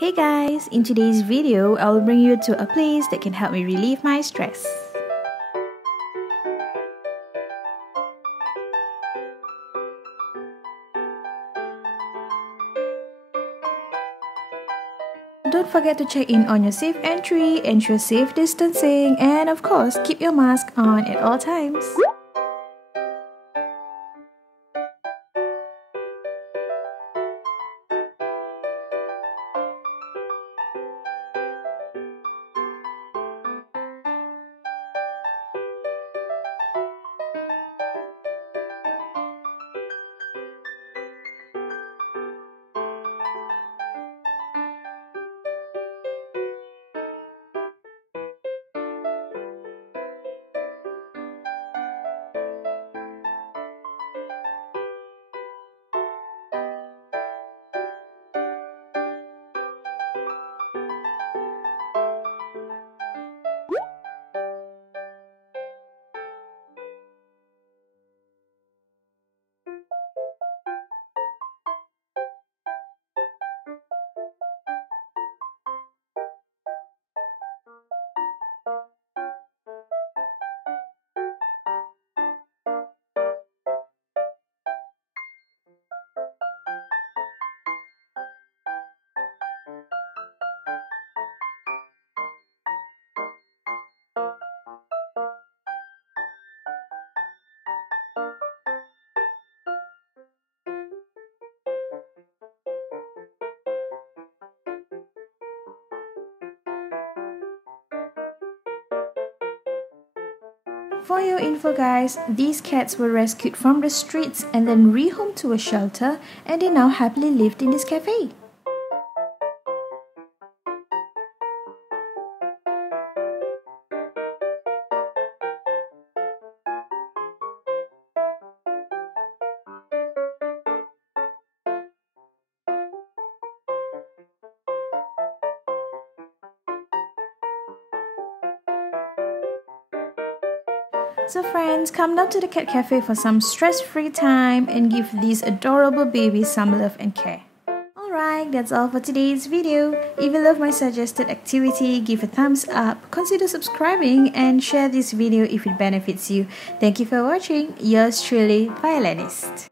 Hey guys, in today's video, I will bring you to a place that can help me relieve my stress. Don't forget to check in on your safe entry, ensure safe distancing, and of course, keep your mask on at all times. For your info guys, these cats were rescued from the streets and then rehomed to a shelter, and they now happily lived in this cafe. So friends, come down to the cat cafe for some stress-free time and give these adorable babies some love and care. Alright, that's all for today's video. If you love my suggested activity, give a thumbs up, consider subscribing, and share this video if it benefits you. Thank you for watching. Yours truly, Violinist.